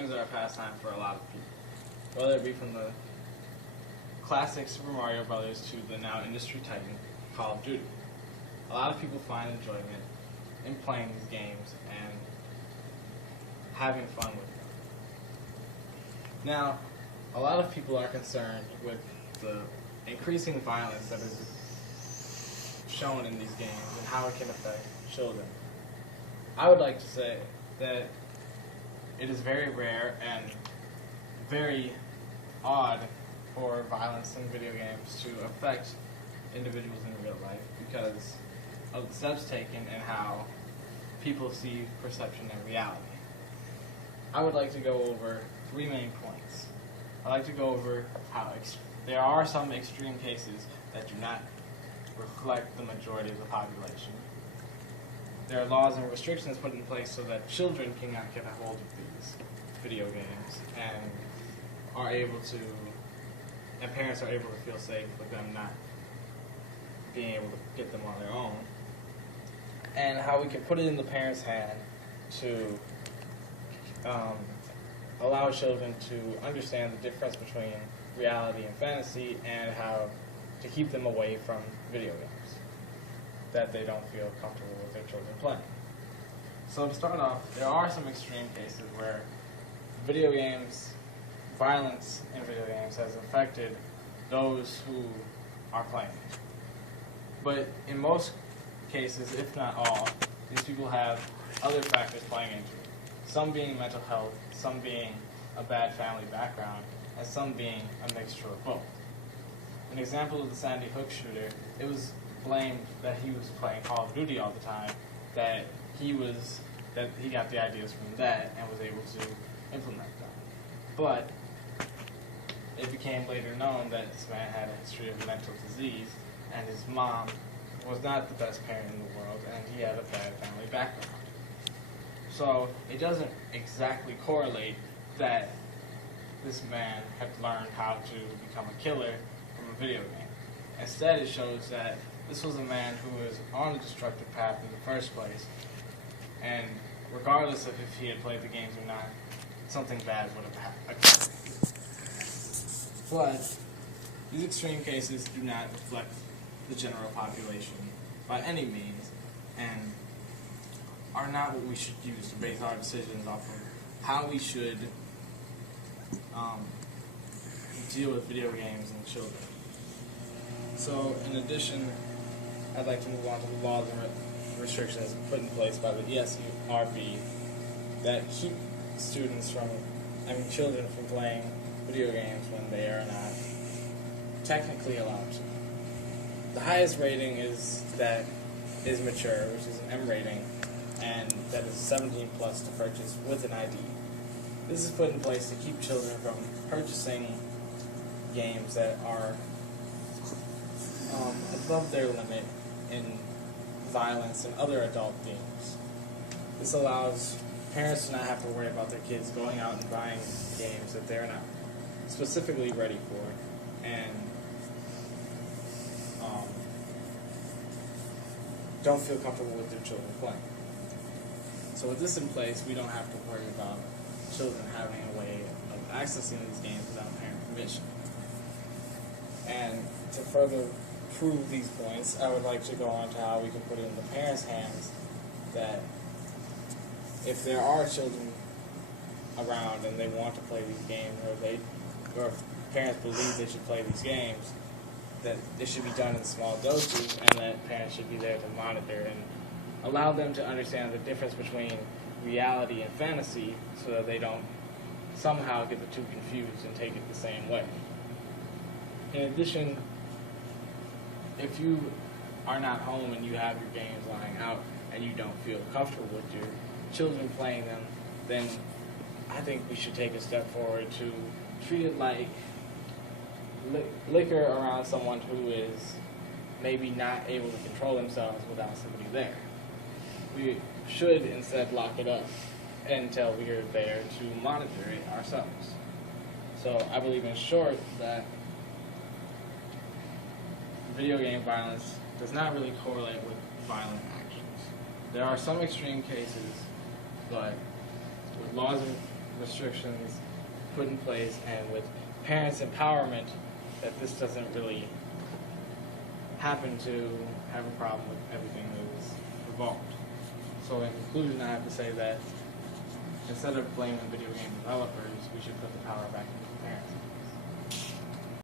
Games are a pastime for a lot of people, whether it be from the classic Super Mario Brothers to the now industry titan Call of Duty. A lot of people find enjoyment in playing these games and having fun with them. Now, a lot of people are concerned with the increasing violence that is shown in these games and how it can affect children. I would like to say that it is very rare and very odd for violence in video games to affect individuals in real life because of the steps taken and how people see perception and reality. I would like to go over three main points. I'd like to go over how there are some extreme cases that do not reflect the majority of the population. There are laws and restrictions put in place so that children cannot get a hold of these video games and parents are able to feel safe with them not being able to get them on their own. And how we can put it in the parents' hand to allow children to understand the difference between reality and fantasy and how to keep them away from video games that they don't feel comfortable with their children playing. So to start off, there are some extreme cases where violence in video games has affected those who are playing. But in most cases, if not all, these people have other factors playing into it. Some being mental health, some being a bad family background, and some being a mixture of both. An example of the Sandy Hook shooter, it was blamed that he was playing Call of Duty all the time, that he got the ideas from that and was able to implement them. But it became later known that this man had a history of mental disease, and his mom was not the best parent in the world, and he had a bad family background. So it doesn't exactly correlate that this man had learned how to become a killer from a video game. Instead, it shows that this was a man who was on a destructive path in the first place, and regardless of if he had played the games or not, something bad would have occurred. But these extreme cases do not reflect the general population by any means, and are not what we should use to base our decisions off of how we should deal with video games and children. So, in addition, I'd like to move on to the laws and restrictions put in place by the ESRB that keep children from playing video games when they are not technically allowed to. The highest rating is mature, which is an M rating, and that is 17 plus to purchase with an ID. This is put in place to keep children from purchasing games that are above their limit in violence and other adult themes. This allows parents to not have to worry about their kids going out and buying games that they're not specifically ready for and don't feel comfortable with their children playing. So with this in place, we don't have to worry about children having a way of accessing these games without parent permission. And to further prove these points, I would like to go on to how we can put it in the parents' hands that if there are children around and they want to play these games, or if parents believe they should play these games, that it should be done in small doses, and that parents should be there to monitor and allow them to understand the difference between reality and fantasy so that they don't somehow get the two confused and take it the same way. In addition, if you are not home and you have your games lying out and you don't feel comfortable with your children playing them, then I think we should take a step forward to treat it like liquor around someone who is maybe not able to control themselves without somebody there. We should instead lock it up until we are there to monitor it ourselves. So I believe in short that video game violence does not really correlate with violent actions. There are some extreme cases, but with laws and restrictions put in place and with parents' empowerment, that this doesn't really happen to have a problem with everything that was involved. So in conclusion, I have to say that instead of blaming video game developers, we should put the power back into the parents.